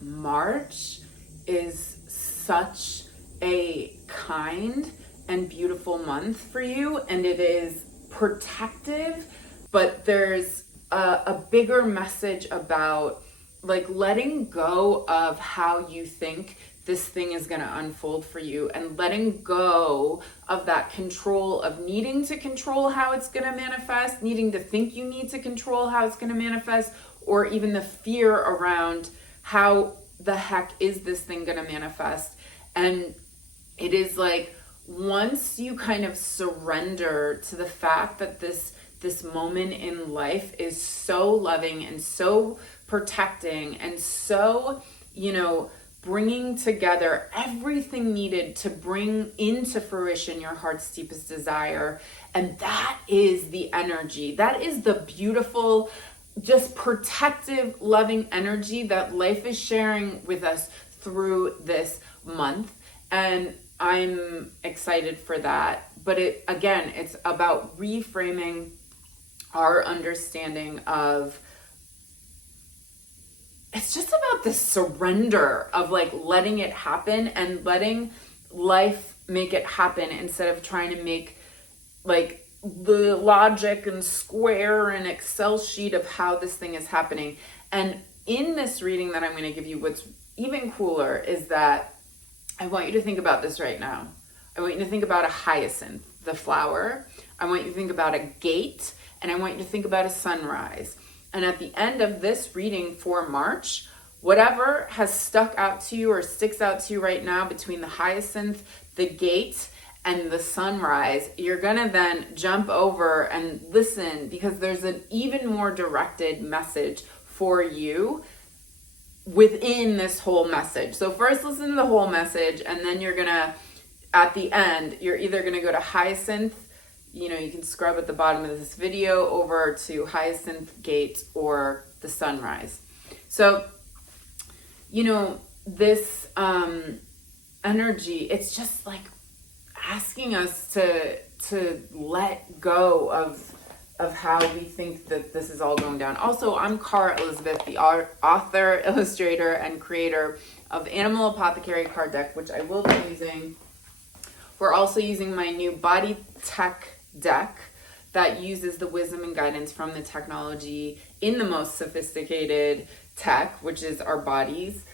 March is such a kind and beautiful month for you, and it is protective, but there's a bigger message about like letting go of how you think this thing is going to unfold for you, and letting go of that control of needing to control how it's going to manifest, needing to think you need to control how it's going to manifest, or even the fear around how the heck is this thing going to manifest. And it is like, once you kind of surrender to the fact that this moment in life is so loving and so protecting and so, bringing together everything needed to bring into fruition your heart's deepest desire. And that is the energy. That is the beautiful, just protective, loving energy that life is sharing with us through this month. And I'm excited for that. But it's about reframing our understanding of, it's just about the surrender of like letting it happen and letting life make it happen, instead of trying to make like the logic and square and Excel sheet of how this thing is happening. And in this reading that I'm going to give you, what's even cooler is that I want you to think about this right now. I want you to think about a hyacinth, the flower. I want you to think about a gate, and I want you to think about a sunrise. And at the end of this reading for March, whatever has stuck out to you or sticks out to you right now between the hyacinth, the gate, and the sunrise, you're gonna then jump over and listen, because there's an even more directed message for you within this whole message. So first listen to the whole message, and then you're gonna, at the end, you're either gonna go to hyacinth, you can scrub at the bottom of this video over to hyacinth, gate, or the sunrise. So, this energy, it's just like asking us to let go of how we think that this is all going down. Also, I'm Cara Elizabeth, the author, illustrator, and creator of Animal Apothecary card deck, which I will be using. We're also using my new Body Tech deck that uses the wisdom and guidance from the technology in the most sophisticated tech, which is our bodies,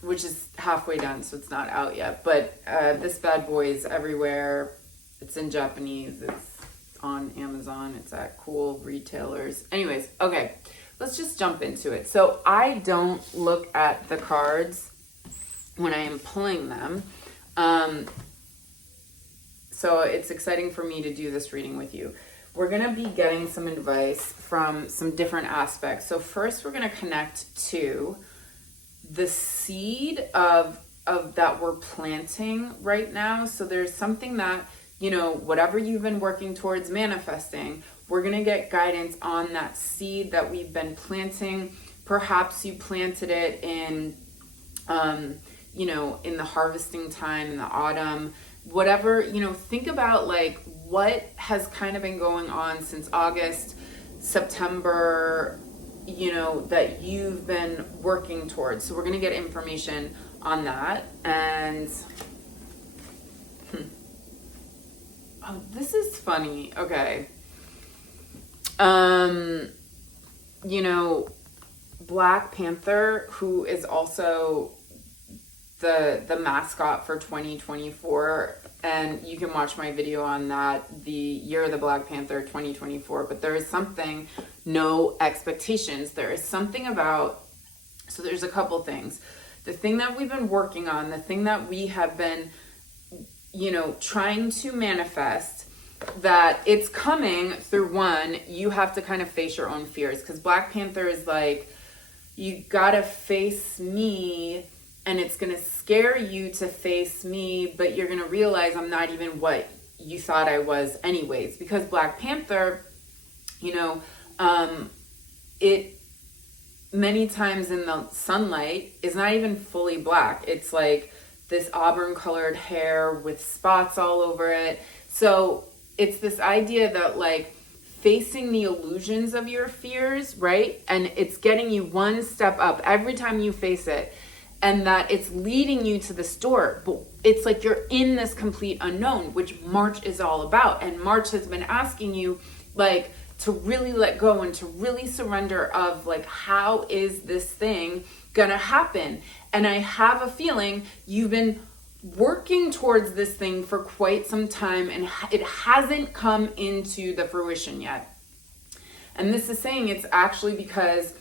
which is halfway done, so it's not out yet. But this bad boy is everywhere. It's in Japanese. It's on Amazon. It's at cool retailers. Anyways, okay, let's just jump into it. So I don't look at the cards when I am pulling them. So it's exciting for me to do this reading with you. We're going to be getting some advice from some different aspects. So first we're going to connect to the seed of that we're planting right now. So there's something that, whatever you've been working towards manifesting, we're going to get guidance on that seed that we've been planting. Perhaps you planted it in, in the harvesting time, in the autumn, whatever, think about like what has kind of been going on since August, September, that you've been working towards. So we're going to get information on that. And oh, this is funny. Okay. Black Panther, who is also the mascot for 2024, and you can watch my video on that, the Year of the Black Panther 2024. But there is something, no expectations. There is something about, so there's a couple things. The thing that we've been working on, the thing that we have been, trying to manifest, that it's coming through one, you have to kind of face your own fears. Because Black Panther is like, you gotta face me, and it's going to scare you to face me, but you're going to realize I'm not even what you thought I was anyways. Because Black Panther, it many times in the sunlight is not even fully black. It's like this auburn colored hair with spots all over it. So it's this idea that like facing the illusions of your fears, right? And it's getting you one step up every time you face it, and that it's leading you to this door. But it's like you're in this complete unknown, which March is all about. And March has been asking you, like, to really let go and to really surrender of, like, how is this thing gonna happen? And I have a feeling you've been working towards this thing for quite some time, and it hasn't come into the fruition yet. And this is saying it's actually because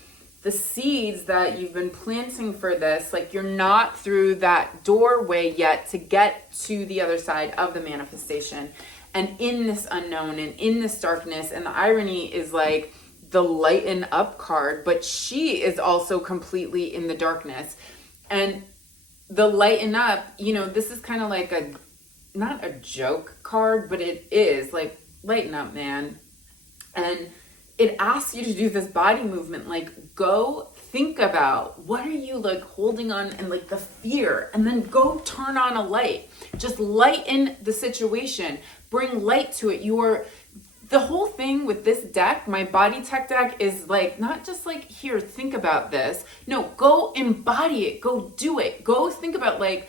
the seeds that you've been planting for this, like, you're not through that doorway yet to get to the other side of the manifestation, and in this unknown and in this darkness. And the irony is, like, the lighten up card, but she is also completely in the darkness. And the lighten up, you know, this is kind of like not a joke card, but it is like, lighten up, man. And it asks you to do this body movement, like, go think about what are you, like, holding on, and, like, the fear, and then go turn on a light. Just lighten the situation, bring light to it. The whole thing with this deck, my body tech deck, is like, not just like, here, think about this. No, go embody it, go do it. Go think about, like,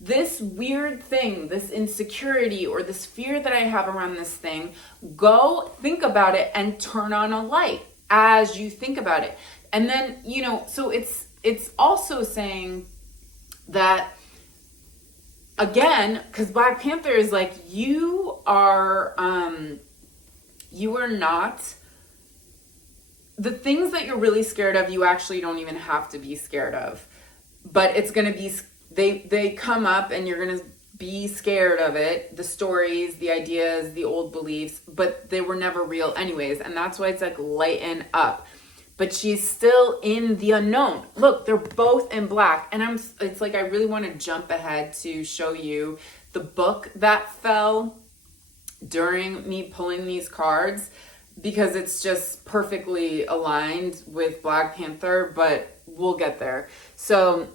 this weird thing, this insecurity or this fear that I have around this thing. Go think about it and turn on a light as you think about it. And then, you know, so it's also saying that, again, because Black Panther is like, you are not, the things that you're really scared of, you actually don't even have to be scared of. But it's going to be, they come up and you're going to be scared of it. The stories, the ideas, the old beliefs, but they were never real anyways. And that's why it's like, lighten up. But she's still in the unknown. Look, they're both in black. And it's like, I really want to jump ahead to show you the book that fell during me pulling these cards, because it's just perfectly aligned with Black Panther, but we'll get there. So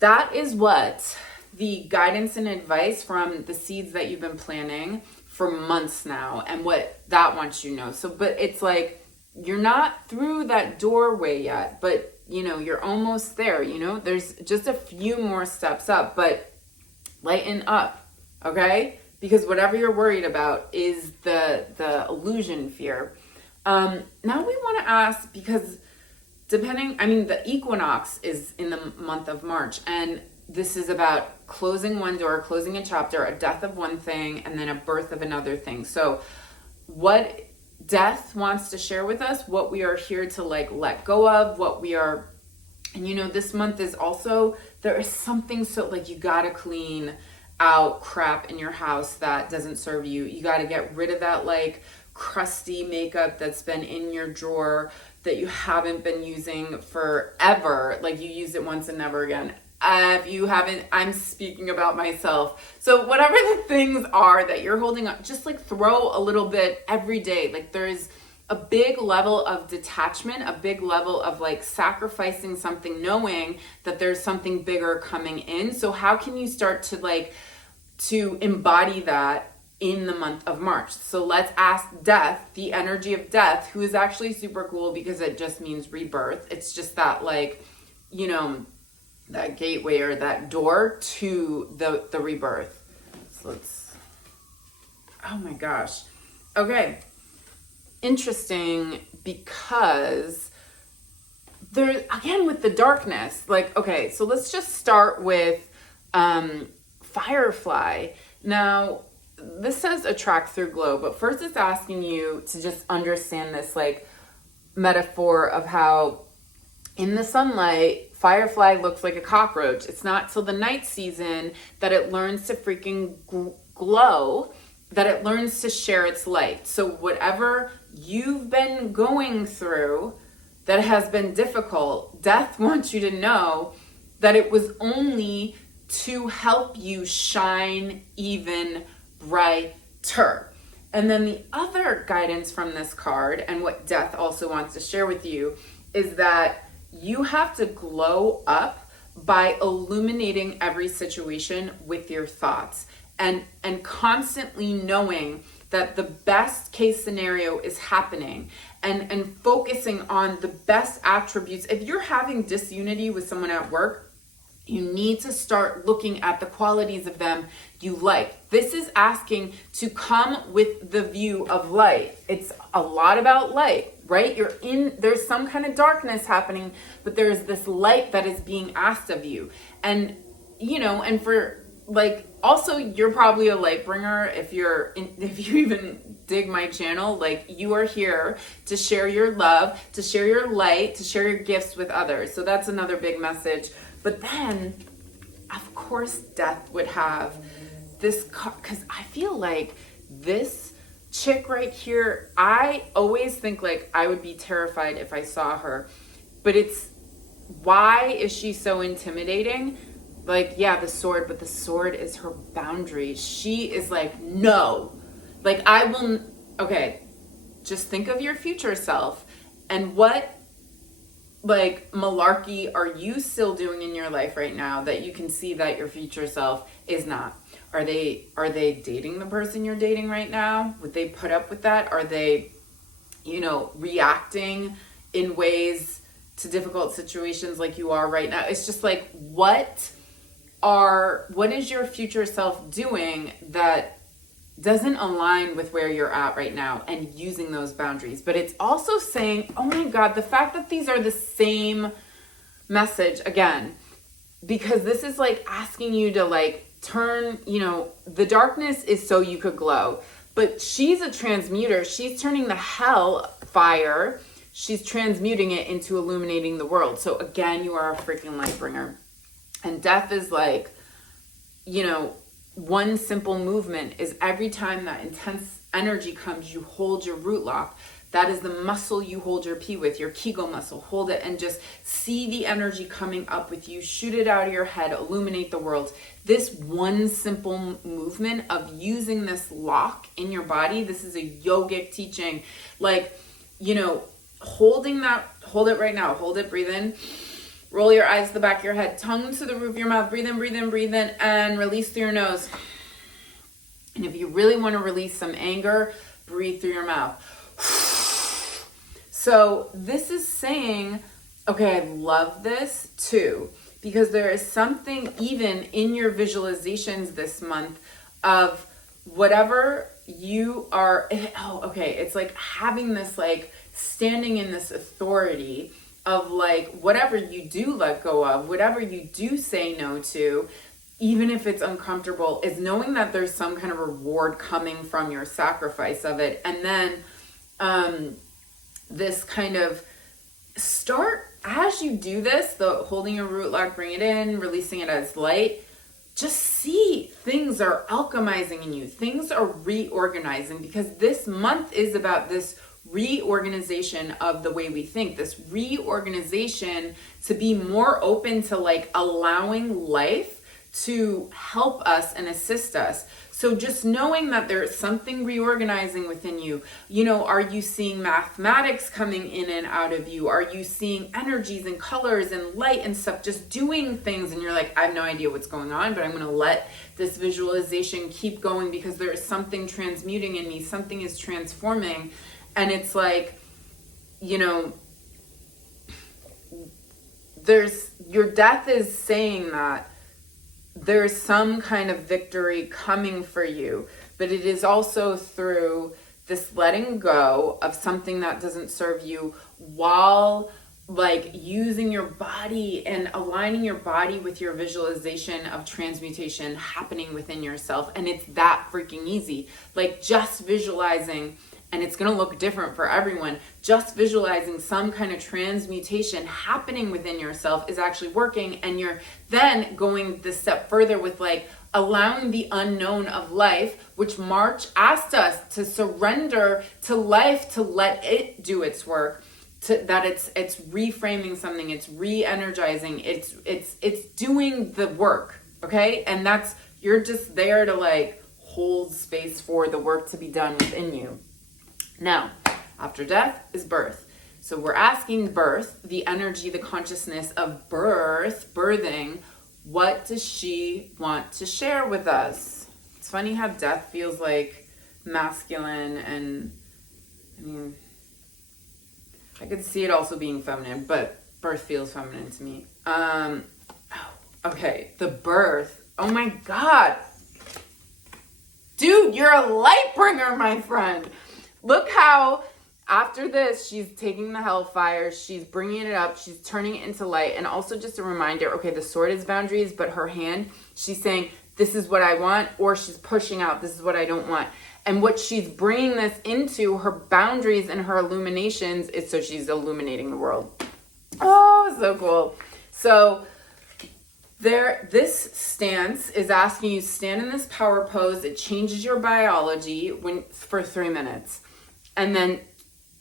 that is what the guidance and advice from the seeds that you've been planting for months now, and what that wants you to know. So, but it's like, you're not through that doorway yet, but, you know, you're almost there. You know, there's just a few more steps up, but lighten up, okay? Because whatever you're worried about is the illusion fear. Now we want to ask, because the equinox is in the month of March, and this is about closing one door, closing a chapter, a death of one thing, and then a birth of another thing. So what death wants to share with us, what we are here to, like, let go of, what we are, and, you know, this month is also, there is something, so, like, you got to clean out crap in your house that doesn't serve you. You got to get rid of that, like, crusty makeup that's been in your drawer that you haven't been using forever. Like, you used it once and never again. If you haven't, I'm speaking about myself. So whatever the things are that you're holding on, just, like, throw a little bit every day. Like, there's a big level of detachment, a big level of, like, sacrificing something, knowing that there's something bigger coming in. So how can you start to, like, to embody that in the month of March? So let's ask death, the energy of death, who is actually super cool, because it just means rebirth. It's just that, like, you know, that gateway or that door to the rebirth. So let's, oh my gosh. Okay. Interesting, because there, again, with the darkness, like, okay, so let's just start with Firefly. Now, this says attract through glow, but first it's asking you to just understand this, like, metaphor of how in the sunlight, Firefly looks like a cockroach. It's not till the night season that it learns to freaking glow, that it learns to share its light. So whatever you've been going through that has been difficult, death wants you to know that it was only to help you shine even brighter. And then the other guidance from this card, and what death also wants to share with you, is that you have to glow up by illuminating every situation with your thoughts, and constantly knowing that the best case scenario is happening, and focusing on the best attributes. If you're having disunity with someone at work, you need to start looking at the qualities of them you like. This is asking to come with the view of light. It's a lot about light, right? There's some kind of darkness happening, but there's this light that is being asked of you. And, and for like, also you're probably a light bringer. If you even dig my channel, like, you are here to share your love, to share your light, to share your gifts with others. So that's another big message. But then, of course, Death would have this, because I feel like this chick right here, I always think like I would be terrified if I saw her. But why is she so intimidating? Like, yeah, the sword, but the sword is her boundary. She is like, no. Like, okay, just think of your future self, and what like malarkey are you still doing in your life right now that you can see that your future self is not? Are they dating the person you're dating right now? Would they put up with that? Are they, reacting in ways to difficult situations like you are right now? It's just like, what is your future self doing that doesn't align with where you're at right now, and using those boundaries? But it's also saying, oh my God, the fact that these are the same message again, because this is like asking you to like turn, the darkness is so you could glow, but she's a transmuter. She's turning the hell fire. She's transmuting it into illuminating the world. So again, you are a freaking light bringer. And Death is like, one simple movement is every time that intense energy comes, you hold your root lock. That is the muscle you hold your pee with, your Kegel muscle. Hold it and just see the energy coming up with you. Shoot it out of your head, illuminate the world. This one simple movement of using this lock in your body, this is a yogic teaching. Like, hold it right now. Hold it, breathe in. Roll your eyes to the back of your head, tongue to the roof of your mouth. Breathe in, breathe in, breathe in, and release through your nose. And if you really want to release some anger, breathe through your mouth. So this is saying, okay, I love this too, because there is something even in your visualizations this month of whatever you are. It's like having this, like, standing in this authority of like, whatever you do let go of, whatever you do say no to, even if it's uncomfortable, is knowing that there's some kind of reward coming from your sacrifice of it. And then this kind of start, as you do this, the holding your root lock, bring it in, releasing it as light, just see things are alchemizing in you. Things are reorganizing, because this month is about this reorganization of the way we think, this reorganization to be more open to like allowing life to help us and assist us. So just knowing that there's something reorganizing within you. Are you seeing mathematics coming in and out of you? Are you seeing energies and colors and light and stuff, just doing things, and you're like, I have no idea what's going on, but I'm going to let this visualization keep going because there is something transmuting in me, something is transforming. And it's like, your death is saying that there's some kind of victory coming for you, but it is also through this letting go of something that doesn't serve you, while like using your body and aligning your body with your visualization of transmutation happening within yourself. And it's that freaking easy. Like, just visualizing, and it's going to look different for everyone, just visualizing some kind of transmutation happening within yourself is actually working. And you're then going this step further with like allowing the unknown of life, which March asked us to surrender to life, to let it do its work, that it's reframing something, it's re-energizing, it's doing the work. Okay. And you're just there to like hold space for the work to be done within you. Now, after death is birth. So we're asking birth, the energy, the consciousness of birthing, what does she want to share with us? It's funny how death feels like masculine, and I mean, I could see it also being feminine, but birth feels feminine to me. Okay, the birth. Oh my God. Dude, you're a light bringer, my friend. Look how after this, she's taking the hellfire, she's bringing it up, she's turning it into light. And also just a reminder, okay, the sword is boundaries, but her hand, she's saying, this is what I want, or she's pushing out, this is what I don't want. And what she's bringing this into, her boundaries and her illuminations, is so she's illuminating the world. Oh, so cool. So this stance is asking you to stand in this power pose. It changes your biology for 3 minutes. And then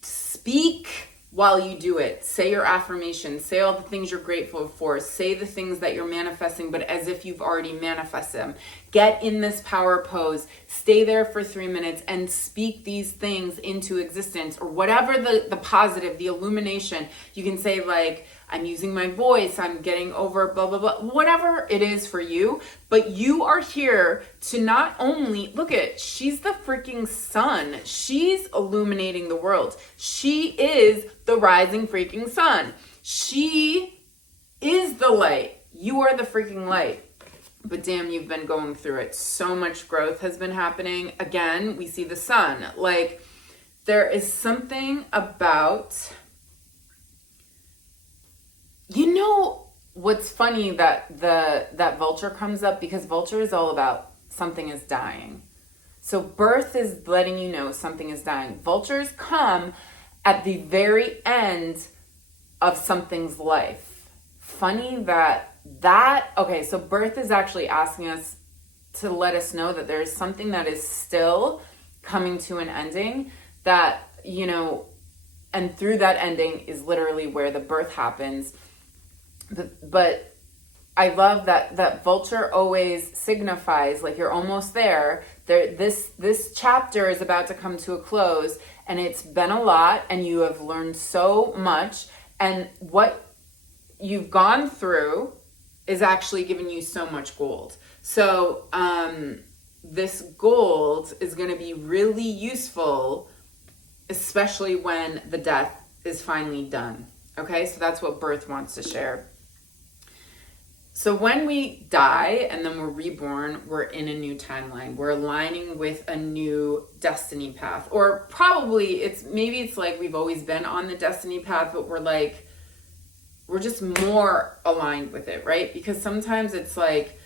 speak while you do it. Say your affirmations. Say all the things you're grateful for. Say the things that you're manifesting, but as if you've already manifested them. Get in this power pose. Stay there for 3 minutes and speak these things into existence, or whatever the positive, the illumination. You can say like, I'm using my voice, I'm getting over blah, blah, blah, whatever it is for you. But you are here to not only, look at, she's the freaking sun. She's illuminating the world. She is the rising freaking sun. She is the light. You are the freaking light. But damn, you've been going through it. So much growth has been happening. Again, we see the sun. Like, there is something about... You know what's funny that vulture comes up, because vulture is all about something is dying. So birth is letting you know something is dying. Vultures come at the very end of something's life. Funny okay, so birth is actually asking us to let us know that there is something that is still coming to an ending, that, you know, and through that ending is literally where the birth happens. But I love that vulture always signifies like you're almost there. This chapter is about to come to a close, and it's been a lot, and you have learned so much, and what you've gone through is actually giving you so much gold. So this gold is going to be really useful, especially when the death is finally done. Okay, so that's what birth wants to share. So when we die and then we're reborn, we're in a new timeline. We're aligning with a new destiny path. Or probably it's like we've always been on the destiny path, but we're just more aligned with it, right? Because sometimes it's like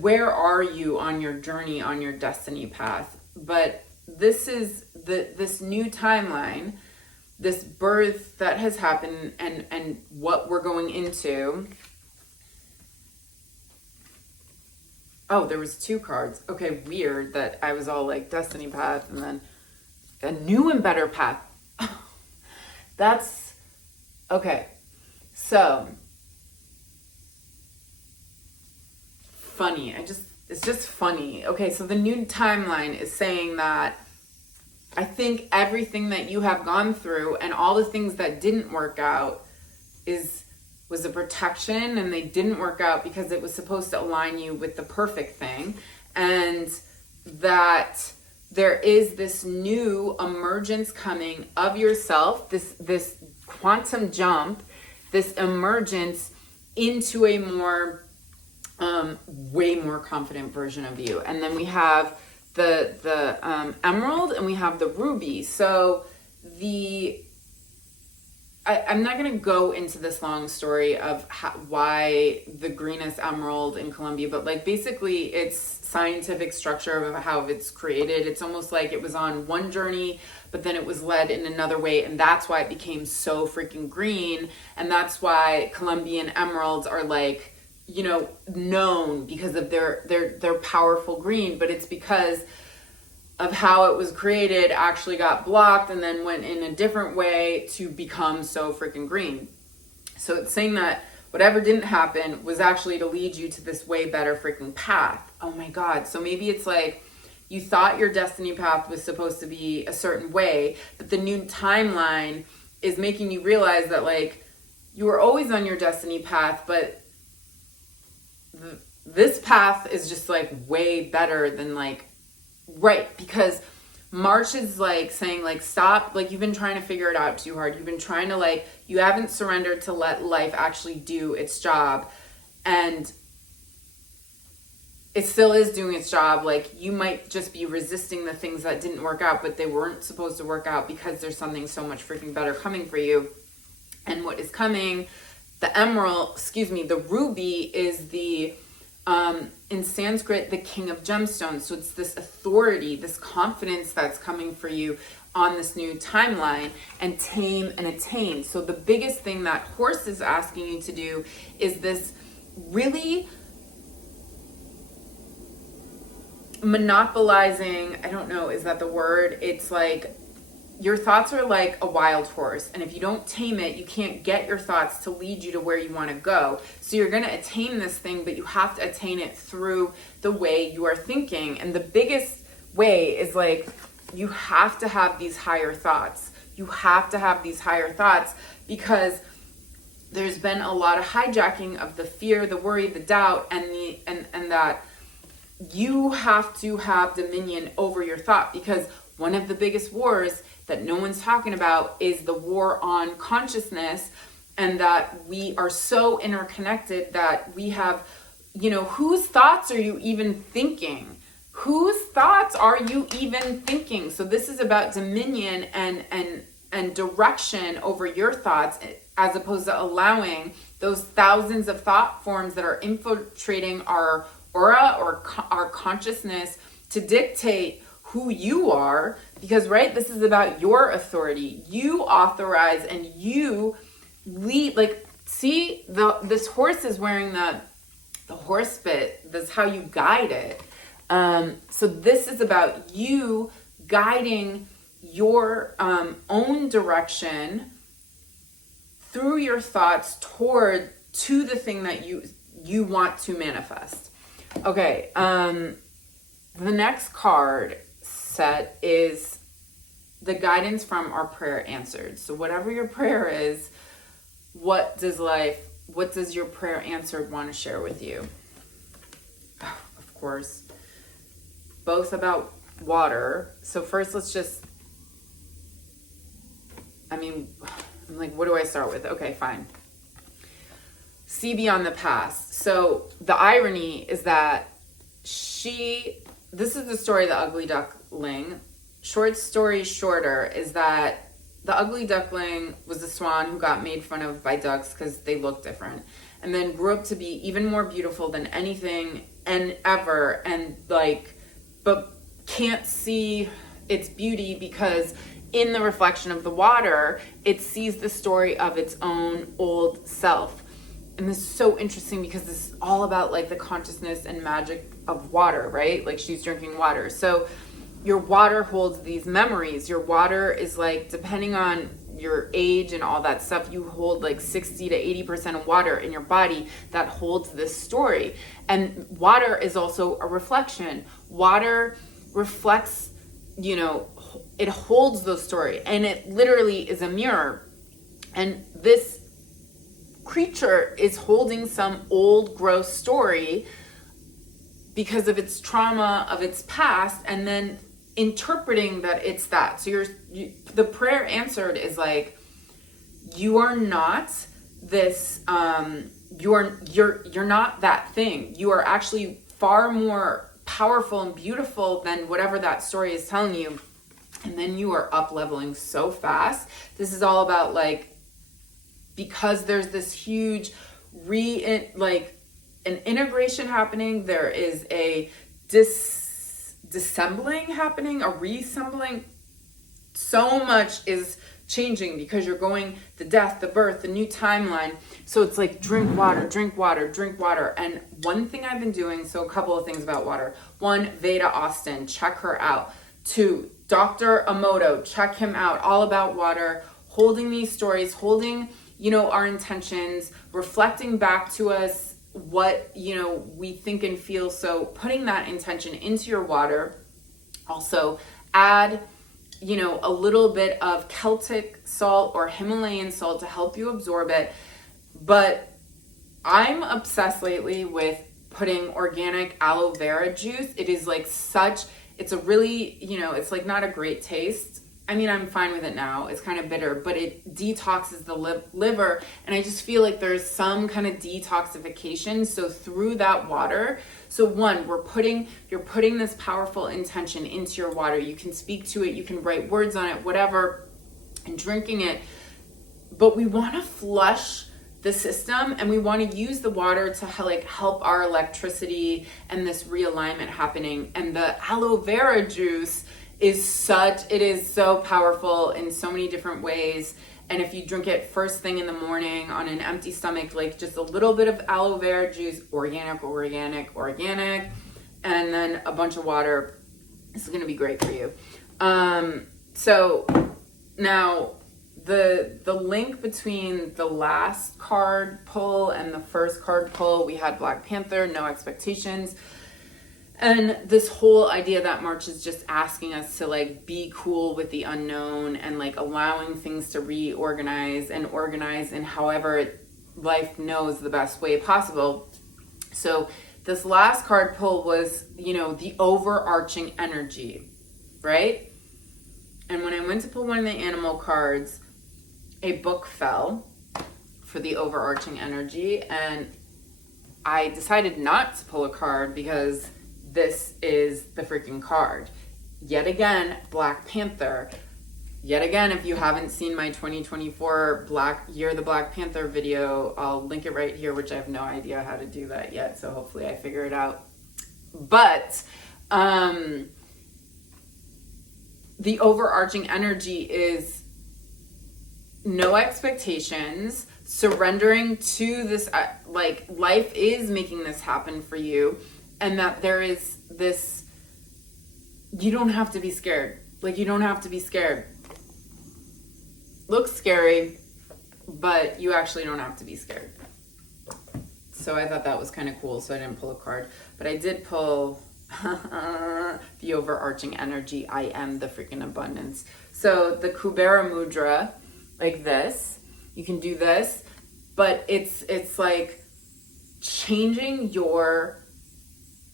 where are you on your journey, on your destiny path? But this is this new timeline, this birth that has happened, and what we're going into. Oh, there was 2 cards. Okay, weird that I was all like destiny path and then a new and better path. That's okay. So funny. It's just funny. Okay, so the new timeline is saying that I think everything that you have gone through and all the things that didn't work out was a protection, and they didn't work out because it was supposed to align you with the perfect thing, and that there is this new emergence coming of yourself, this quantum jump, this emergence into a more way more confident version of you. And then we have the emerald, and we have the ruby. So I'm not going to go into this long story of why the greenest emerald in Colombia, but like basically it's scientific structure of how it's created. It's almost like it was on one journey, but then it was led in another way, and that's why it became so freaking green. And that's why Colombian emeralds are like, you know, known because of their powerful green, but it's because of how it was created, actually got blocked and then went in a different way to become so freaking green. So it's saying that whatever didn't happen was actually to lead you to this way better freaking path. Oh my God. So maybe it's like you thought your destiny path was supposed to be a certain way, but the new timeline is making you realize that like you were always on your destiny path, but this path is just like way better than like Right, because March is like saying like stop, like you've been trying to figure it out too hard. You've been trying to like, you haven't surrendered to let life actually do its job. And it still is doing its job. Like you might just be resisting the things that didn't work out, but they weren't supposed to work out because there's something so much freaking better coming for you. And what is coming, the ruby is the, in Sanskrit, the king of gemstones. So it's this authority, this confidence that's coming for you on this new timeline, and tame and attain. So the biggest thing that horse is asking you to do is this really monopolizing, I don't know, is that the word? It's like your thoughts are like a wild horse, and if you don't tame it, you can't get your thoughts to lead you to where you want to go. So you're going to attain this thing, but you have to attain it through the way you are thinking. And the biggest way is like, you have to have these higher thoughts. You have to have these higher thoughts, because there's been a lot of hijacking of the fear, the worry, the doubt, and that you have to have dominion over your thought. Because one of the biggest wars that no one's talking about is the war on consciousness, and that we are so interconnected that we have, whose thoughts are you even thinking? Whose thoughts are you even thinking? So this is about dominion and direction over your thoughts, as opposed to allowing those thousands of thought forms that are infiltrating our aura or our consciousness to dictate who you are. Because, right, this is about your authority. You authorize and you lead. Like, see, this horse is wearing the horse bit. That's how you guide it. So this is about you guiding your own direction through your thoughts to the thing that you want to manifest. Okay, the next card set is the guidance from our prayer answered. So whatever your prayer is, what does your prayer answered want to share with you? Oh, of course, both about water. So first, I'm like, what do I start with? Okay, fine. See beyond the past. So the irony is that this is the story of the ugly duckling. Short story shorter is that the ugly duckling was a swan who got made fun of by ducks because they look different, and then grew up to be even more beautiful than anything and ever, and but can't see its beauty because in the reflection of the water, it sees the story of its own old self. And this is so interesting because this is all about like the consciousness and magic of water, right? Like she's drinking water. So your water holds these memories. Your water is like, depending on your age and all that stuff, you hold like 60 to 80% of water in your body that holds this story. And water is also a reflection. Water reflects, it holds those stories, and it literally is a mirror. And this creature is holding some old gross story because of its trauma of its past, and then interpreting that it's that. So the prayer answered is like, you are not this you're not that thing. You are actually far more powerful and beautiful than whatever that story is telling you. And then you are up leveling so fast. This is all about like, because there's this huge an integration happening, there is a dissembling happening, a reassembling. So much is changing because you're going the death, the birth, the new timeline. So it's like drink water, drink water, drink water. And one thing I've been doing, so a couple of things about water. One, Veda Austin, check her out. Two, Dr. Emoto, check him out. All about water, holding these stories, holding, our intentions, reflecting back to us what, we think and feel. So putting that intention into your water. Also add, a little bit of Celtic salt or Himalayan salt to help you absorb it. But I'm obsessed lately with putting organic aloe vera juice. It is like such It's a really, you know, it's like not a great taste. I mean, I'm fine with it now. It's kind of bitter, but it detoxes the liver. And I just feel like there's some kind of detoxification. So through that water, so one, you're putting this powerful intention into your water. You can speak to it, you can write words on it, whatever, and drinking it. But we want to flush the system, and we want to use the water to like help our electricity and this realignment happening. And the aloe vera juice is so powerful in so many different ways. And if you drink it first thing in the morning on an empty stomach, like just a little bit of aloe vera juice, organic, and then a bunch of water, this is going to be great for you. So now the link between the last card pull and the first card pull, we had Black Panther, no expectations. And this whole idea that March is just asking us to like be cool with the unknown and like allowing things to reorganize and organize in however life knows the best way possible. So this last card pull was, you know, the overarching energy, right? And when I went to pull one of the animal cards, a book fell for the overarching energy, and I decided not to pull a card because this is the freaking card. Yet again, Black Panther. Yet again, if you haven't seen my 2024 Year of the Black Panther video, I'll link it right here, which I have no idea how to do that yet, so hopefully I figure it out. But the overarching energy is no expectations, surrendering to this, like life is making this happen for you, and that there is this, you don't have to be scared. Like, you don't have to be scared. Looks scary, but you actually don't have to be scared. So I thought that was kind of cool, so I didn't pull a card, but I did pull the overarching energy. I am the freaking abundance. So the Kubera Mudra, like this, you can do this, but it's like changing your,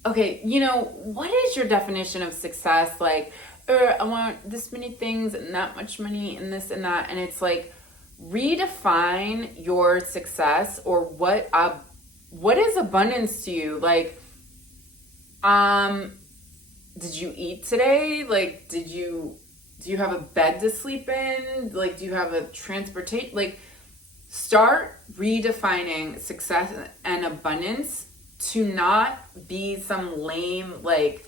okay, you know, what is your definition of success? Like, I want this many things and that much money and this and that. And it's like, redefine your success, or what is abundance to you? Like, did you eat today? Like, do you have a bed to sleep in? Like, do you have a transportation? Like, start redefining success and abundance to not be some lame, like,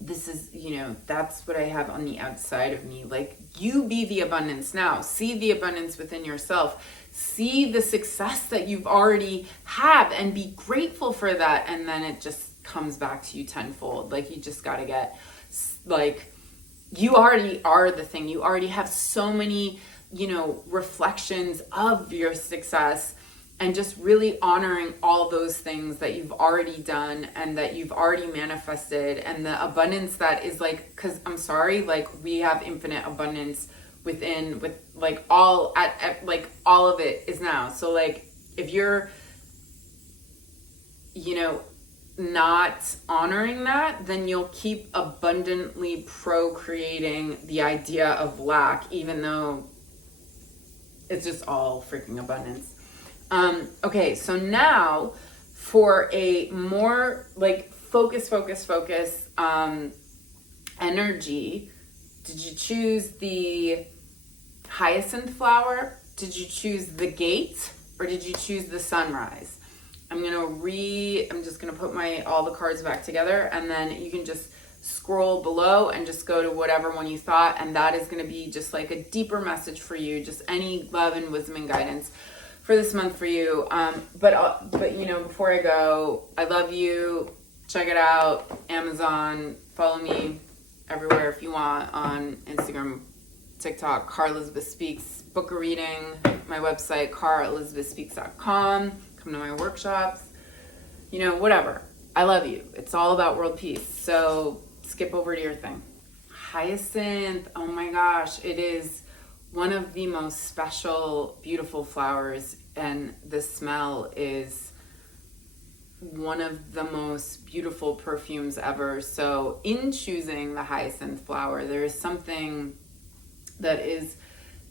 this is, you know, that's what I have on the outside of me. Like, you be the abundance now. See the abundance within yourself. See the success that you've already have and be grateful for that. And then it just comes back to you tenfold. Like, you just got to get, like, you already are the thing. You already have so many, you know, reflections of your success, and just really honoring all those things that you've already done and that you've already manifested, and the abundance that is like, because I'm sorry, like, we have infinite abundance within, with like all at like all of it is now. So like, if you're, you know, not honoring that, then you'll keep abundantly procreating the idea of lack, even though it's just all freaking abundance. Okay, so now for a more like focus energy, did you choose the Hyacinth Flower? Did you choose the Gate? Or did you choose the Sunrise? I'm just gonna put all the cards back together, and then you can just scroll below and just go to whatever one you thought, and that is gonna be just like a deeper message for you, just any love and wisdom and guidance for this month for you. But you know, before I go, I love you. Check it out. Amazon. Follow me everywhere if you want, on Instagram, TikTok, Cara Elizabeth Speaks. Book a reading. My website, caraelizabethspeaks.com. Come to my workshops. You know, whatever. I love you. It's all about world peace. So skip over to your thing. Hyacinth. Oh my gosh. It is one of the most special, beautiful flowers, and the smell is one of the most beautiful perfumes ever. So in choosing the Hyacinth Flower, there is something that is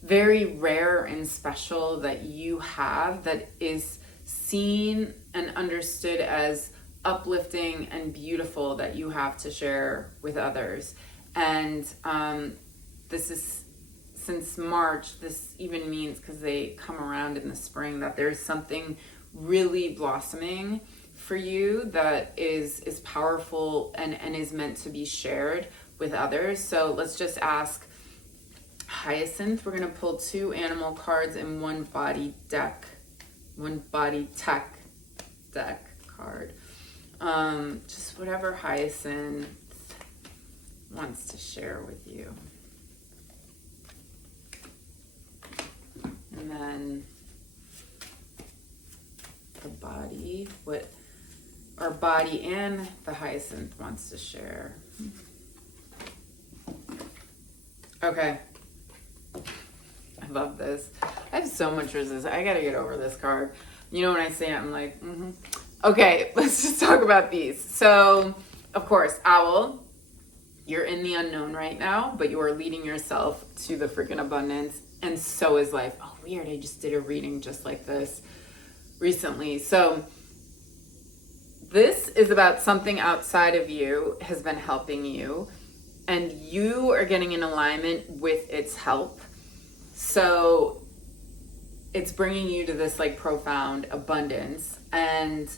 very rare and special that you have that is seen and understood as uplifting and beautiful that you have to share with others. And this is since March, this even means, because they come around in the spring, that there's something really blossoming for you that is powerful and is meant to be shared with others. So let's just ask Hyacinth. We're going to pull 2 animal cards and one body tech deck card. Just whatever Hyacinth wants to share with you. And then the body, what our body and the Hyacinth wants to share. Okay. I love this. I have so much resistance. I gotta get over this card. You know, when I say it, I'm like, Okay, let's just talk about these. So, of course, Owl, you're in the unknown right now, but you are leading yourself to the freaking abundance, and so is life. Oh, weird. I just did a reading just like this recently. So this is about something outside of you has been helping you, and you are getting in alignment with its help. So it's bringing you to this like profound abundance, and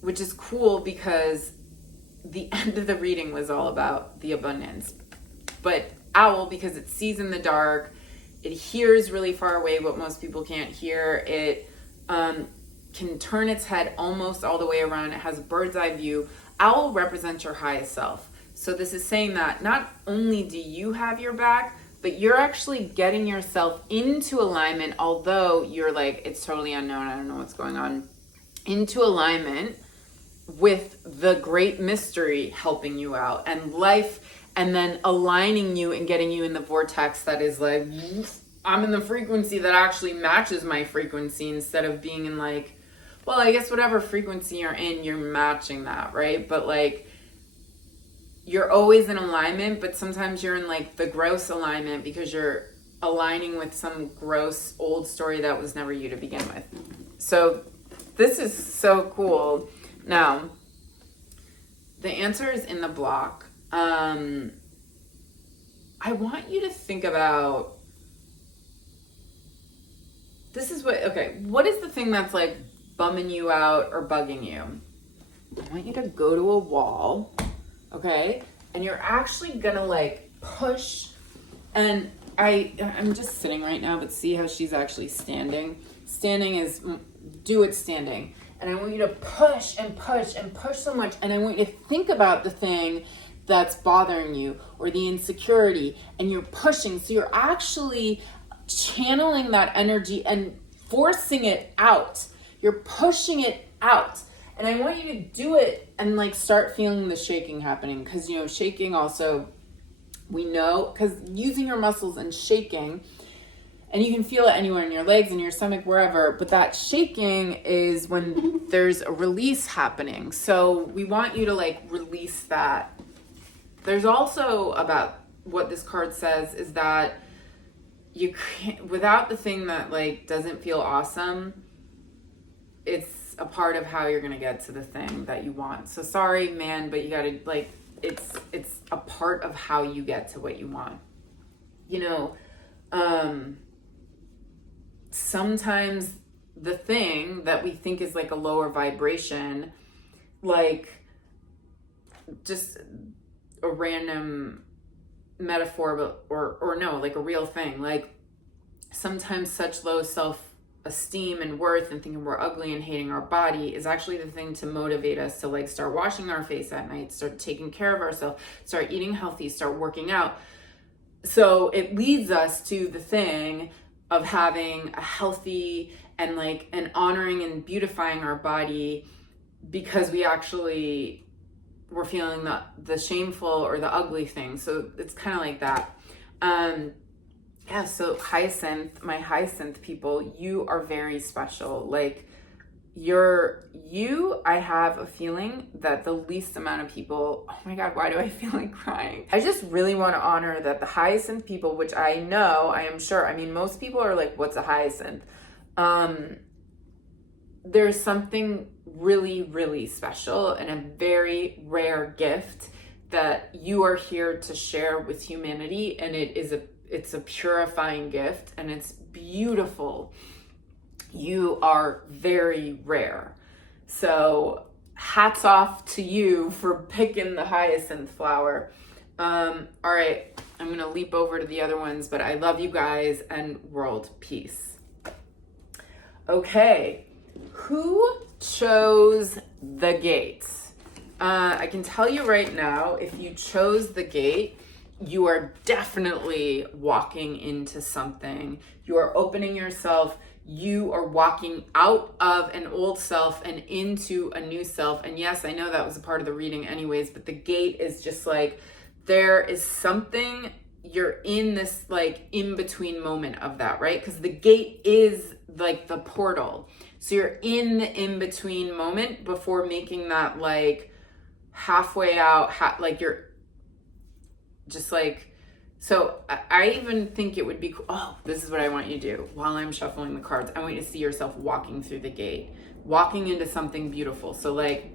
which is cool because the end of the reading was all about the abundance. But Owl, because it sees in the dark, it hears really far away what most people can't hear. It can turn its head almost all the way around. It has a bird's eye view. Owl represents your highest self. So this is saying that not only do you have your back, but you're actually getting yourself into alignment, although you're like, it's totally unknown, I don't know what's going on, into alignment with the great mystery helping you out and life, and then aligning you and getting you in the vortex that is like, I'm in the frequency that actually matches my frequency, instead of being in like, well, I guess whatever frequency you're in, you're matching that, right? But like, you're always in alignment, but sometimes you're in like the gross alignment because you're aligning with some gross old story that was never you to begin with. So this is so cool. Now, the answer is in the block. I want you to think about, this is what is the thing that's like bumming you out or bugging you? I want you to go to a wall, okay? And you're actually gonna like push, and I'm just sitting right now, but see how she's actually standing? Standing is, do it standing. And I want you to push and push and push so much, and I want you to think about the thing that's bothering you or the insecurity, and you're pushing. So you're actually channeling that energy and forcing it out. You're pushing it out. And I want you to do it and like start feeling the shaking happening, because you know, shaking also, we know, because using your muscles and shaking, and you can feel it anywhere in your legs, in your stomach, wherever, but that shaking is when there's a release happening. So we want you to like release that. There's also, about what this card says, is that you can't, without the thing that like doesn't feel awesome, it's a part of how you're gonna get to the thing that you want. So sorry, man, but you gotta like, it's a part of how you get to what you want. You know, sometimes the thing that we think is like a lower vibration, like just a random metaphor, but or no, like a real thing, like sometimes such low self-esteem and worth and thinking we're ugly and hating our body is actually the thing to motivate us to like start washing our face at night, start taking care of ourselves, start eating healthy, start working out. So it leads us to the thing of having a healthy and like and honoring and beautifying our body, because we actually were feeling the shameful or the ugly thing. So it's kind of like that. Yeah, so Hyacinth, my Hyacinth people, you are very special. Like, I have a feeling that the least amount of people, oh my God, why do I feel like crying? I just really want to honor that the hyacinth people, which I know, I am sure, I mean, most people are like, what's a hyacinth? There's something really, really special and a very rare gift that you are here to share with humanity. And it's a purifying gift and it's beautiful. You are very rare. So hats off to you for picking the hyacinth flower. All right, I'm gonna leap over to the other ones, but I love you guys and world peace. Okay, who chose the gate? I can tell you right now, if you chose the gate, you are definitely walking into something. You are opening yourself. You are walking out of an old self and into a new self. And yes, I know that was a part of the reading anyways, but the gate is just like, there is something, you're in this like in-between moment of that, right? Because the gate is like the portal. So you're in the in-between moment before making that like halfway out, like you're just like, so I even think it would be cool. Oh, this is what I want you to do while I'm shuffling the cards. I want you to see yourself walking through the gate, walking into something beautiful. So like,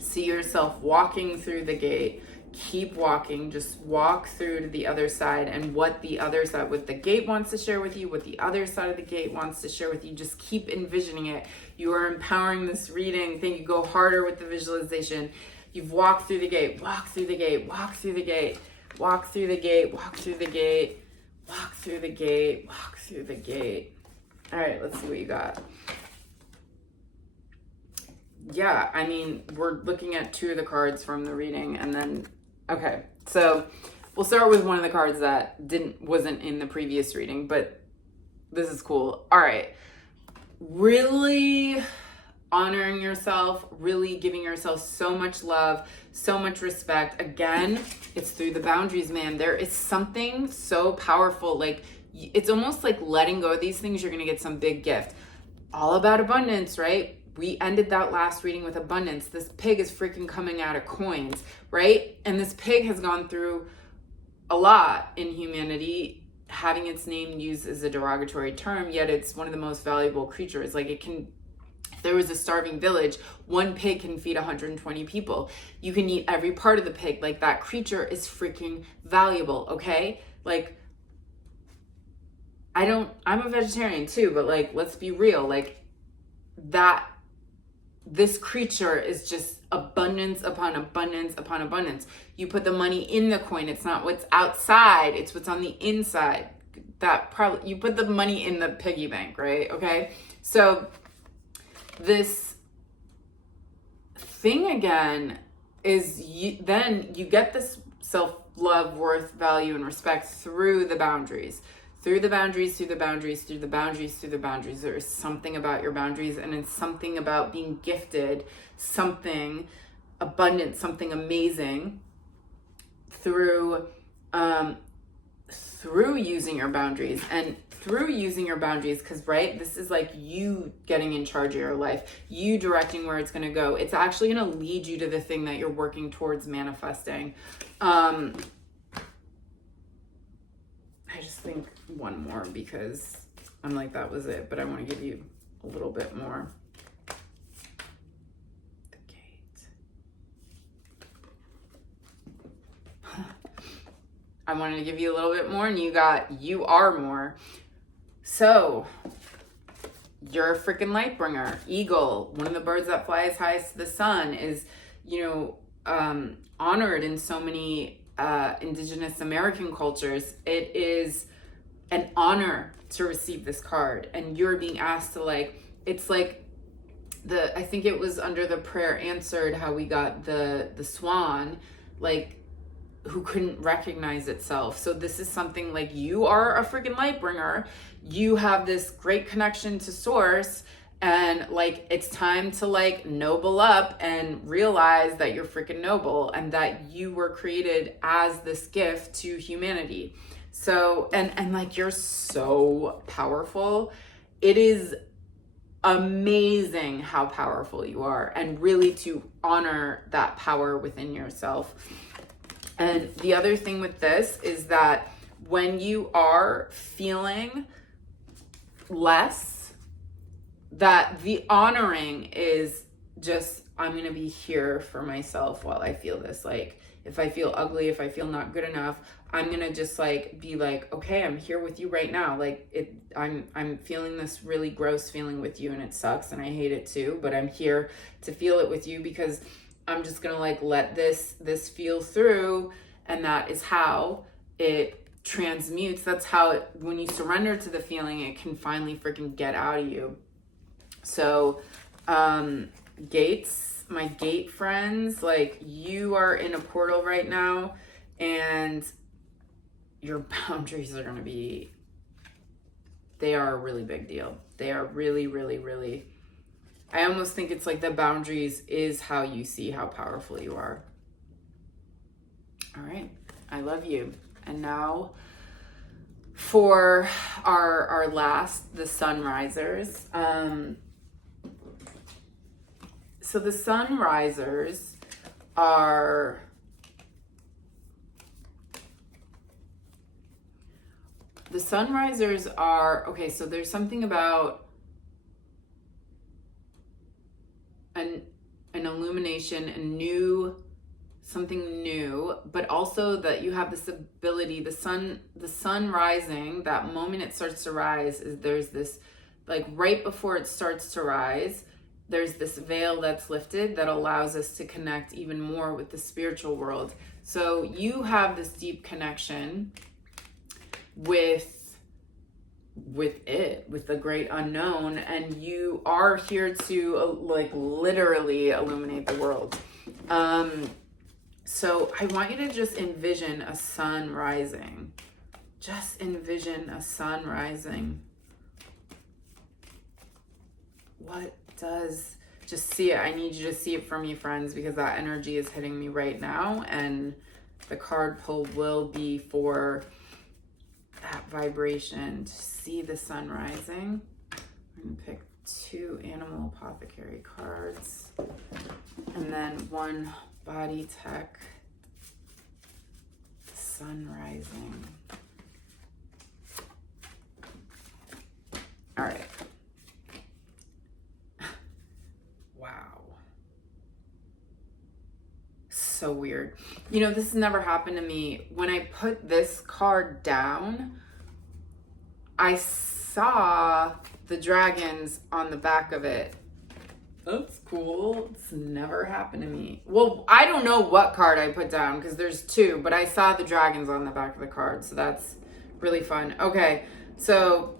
see yourself walking through the gate, keep walking, just walk through to the other side, and what the other side, what the gate wants to share with you, what the other side of the gate wants to share with you, just keep envisioning it. You are empowering this reading. Thank you. Go harder with the visualization. You've walked through the gate, walk through the gate, walk through the gate. Walk through the gate, walk through the gate, walk through the gate, walk through the gate. All right, let's see what you got. Yeah, I mean, we're looking at 2 of the cards from the reading and then, okay. So we'll start with one of the cards that wasn't in the previous reading, but this is cool. All right. Really honoring yourself, really giving yourself so much love, so much respect. Again, it's through the boundaries, man. There is something so powerful. Like, it's almost like letting go of these things, you're going to get some big gift. All about abundance, right? We ended that last reading with abundance. This pig is freaking coming out of coins, right? And this pig has gone through a lot in humanity, having its name used as a derogatory term, yet it's one of the most valuable creatures. Like, it can, if there was a starving village, one pig can feed 120 people. You can eat every part of the pig. Like, that creature is freaking valuable, okay? Like, I'm a vegetarian too, but like, let's be real. Like, this creature is just abundance upon abundance upon abundance. You put the money in the coin. It's not what's outside, it's what's on the inside. You put the money in the piggy bank, right? Okay. So this thing again is then you get this self-love, worth, value, and respect through the boundaries. Through the boundaries, through the boundaries, through the boundaries, through the boundaries. There is something about your boundaries, and it's something about being gifted something abundant, something amazing through using your boundaries. And through using your boundaries, because, right, this is like you getting in charge of your life, you directing where it's going to go. It's actually going to lead you to the thing that you're working towards manifesting. I just think one more because I'm like, that was it, but I want to give you a little bit more. The gate. I wanted to give you a little bit more, and you are more. So you're a freaking light bringer. Eagle, one of the birds that flies highest to the sun, is, honored in so many Indigenous American cultures. It is an honor to receive this card, and you're being asked to, like, it's like I think it was under the prayer answered how we got the swan, like, who couldn't recognize itself. So this is something like, you are a freaking light bringer. You have this great connection to source, and like, it's time to like noble up and realize that you're freaking noble and that you were created as this gift to humanity. So, and like, you're so powerful. It is amazing how powerful you are, and really to honor that power within yourself. And the other thing with this is that when you are feeling less, that the honoring is just, I'm going to be here for myself while I feel this. Like, if I feel ugly, if I feel not good enough, I'm going to just like be like, okay, I'm here with you right now. Like I'm feeling this really gross feeling with you, and it sucks and I hate it too, but I'm here to feel it with you because I'm just going to like let this feel through. And that is how it transmutes. That's how when you surrender to the feeling, it can finally freaking get out of you. So, gates, my gate friends, like, you are in a portal right now, and your boundaries are going to be, they are a really big deal. They are really, really, really, I almost think it's like the boundaries is how you see how powerful you are. All right. I love you. And now for our last, the sun risers. So the sun risers are okay, so there's something about an illumination, something new, but also that you have this ability, the sun rising, that moment it starts to rise, is there's this, like, right before it starts to rise, there's this veil that's lifted that allows us to connect even more with the spiritual world. So you have this deep connection with the great unknown, and you are here to like literally illuminate the world. So I want you to just envision a sun rising. Just envision a sun rising. What does, just see it. I need you to see it for me, friends, because that energy is hitting me right now, and the card pull will be for that vibration, to see the sun rising. I'm going to pick 2 animal apothecary cards, and then 1 body tech, the sun rising. All right. Wow. So weird. You know, this has never happened to me. When I put this card down, I saw the dragons on the back of it. That's cool. It's never happened to me. Well, I don't know what card I put down because there's 2, but I saw the dragons on the back of the card. So that's really fun. Okay. So,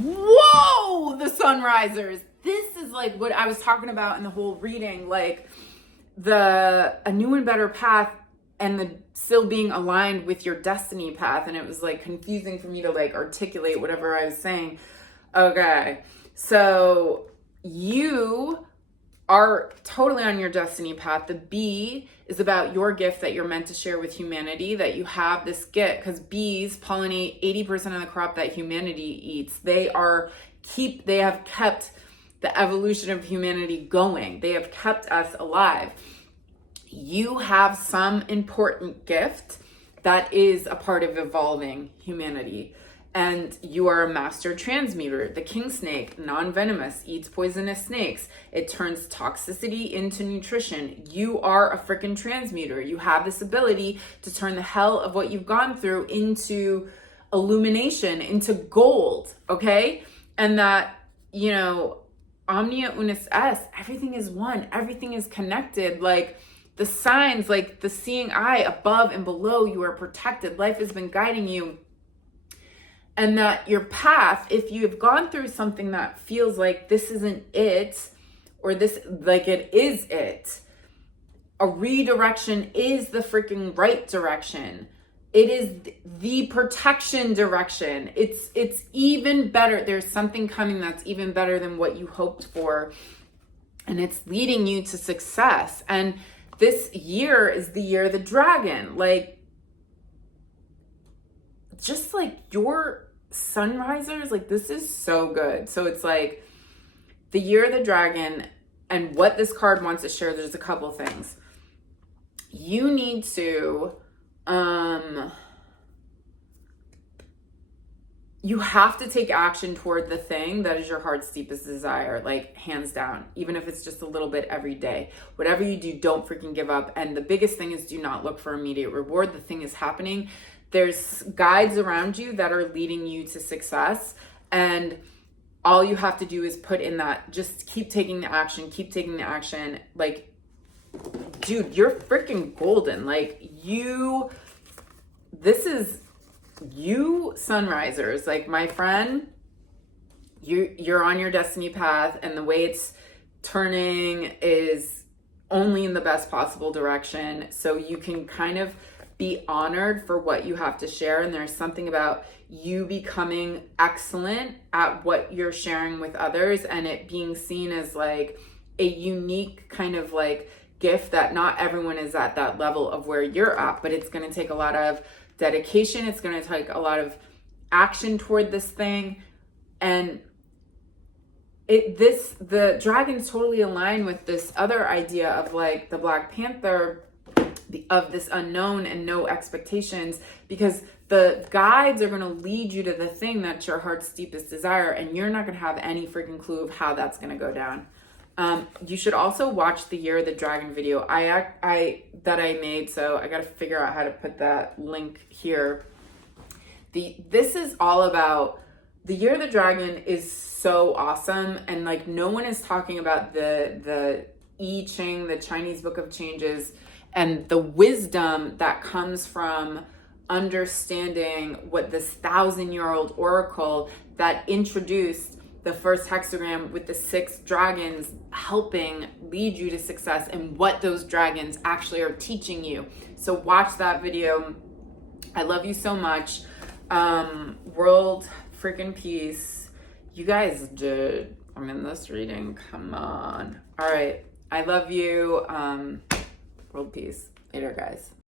whoa, the sun risers. This is like what I was talking about in the whole reading, like a new and better path, and the still being aligned with your destiny path. And it was like confusing for me to like articulate whatever I was saying. Okay. So you are totally on your destiny path. The bee is about your gift that you're meant to share with humanity, that you have this gift, because bees pollinate 80% of the crop that humanity eats. They have kept the evolution of humanity going. They have kept us alive. You have some important gift that is a part of evolving humanity. And you are a master transmuter. The king snake, non-venomous, eats poisonous snakes. It turns toxicity into nutrition. You are a freaking transmuter. You have this ability to turn the hell of what you've gone through into illumination, into gold, okay? And that, you know, omnia unis est, everything is one. Everything is connected. Like the signs, like the seeing eye above and below, you are protected. Life has been guiding you. And that your path, if you've gone through something that feels like this isn't it, or this, like it is it, a redirection is the freaking right direction. It is the protection direction. It's even better. There's something coming that's even better than what you hoped for. And it's leading you to success. And this year is the year of the dragon. Like, just like your sunrisers, like this is so good. So it's like the Year of the Dragon, and what this card wants to share, there's a couple things. You need to, you have to take action toward the thing that is your heart's deepest desire, like hands down, even if it's just a little bit every day. Whatever you do, don't freaking give up. And the biggest thing is, do not look for immediate reward. The thing is happening. There's guides around you that are leading you to success. And all you have to do is put in that, just keep taking the action, keep taking the action. Like, dude, you're freaking golden. Like this is you, sunrisers. Like, my friend, you're on your destiny path, and the way it's turning is only in the best possible direction. So you can kind of be honored for what you have to share. And there's something about you becoming excellent at what you're sharing with others, and it being seen as like a unique kind of like gift that not everyone is at that level of where you're at, but it's going to take a lot of dedication. It's going to take a lot of action toward this thing. And the dragons totally align with this other idea of like the Black Panther, of this unknown and no expectations, because the guides are going to lead you to the thing that's your heart's deepest desire, and you're not going to have any freaking clue of how that's going to go down. You should also watch the Year of the Dragon video that I made, so I got to figure out how to put that link here. This is all about the Year of the Dragon is so awesome, and like no one is talking about the I Ching, the Chinese Book of Changes, and the wisdom that comes from understanding what this 1,000-year-old oracle that introduced the first hexagram with the 6 dragons helping lead you to success, and what those dragons actually are teaching you. So watch that video. I love you so much. World freaking peace. You guys did. I'm in this reading. Come on. All right. I love you. World peace. Later, guys.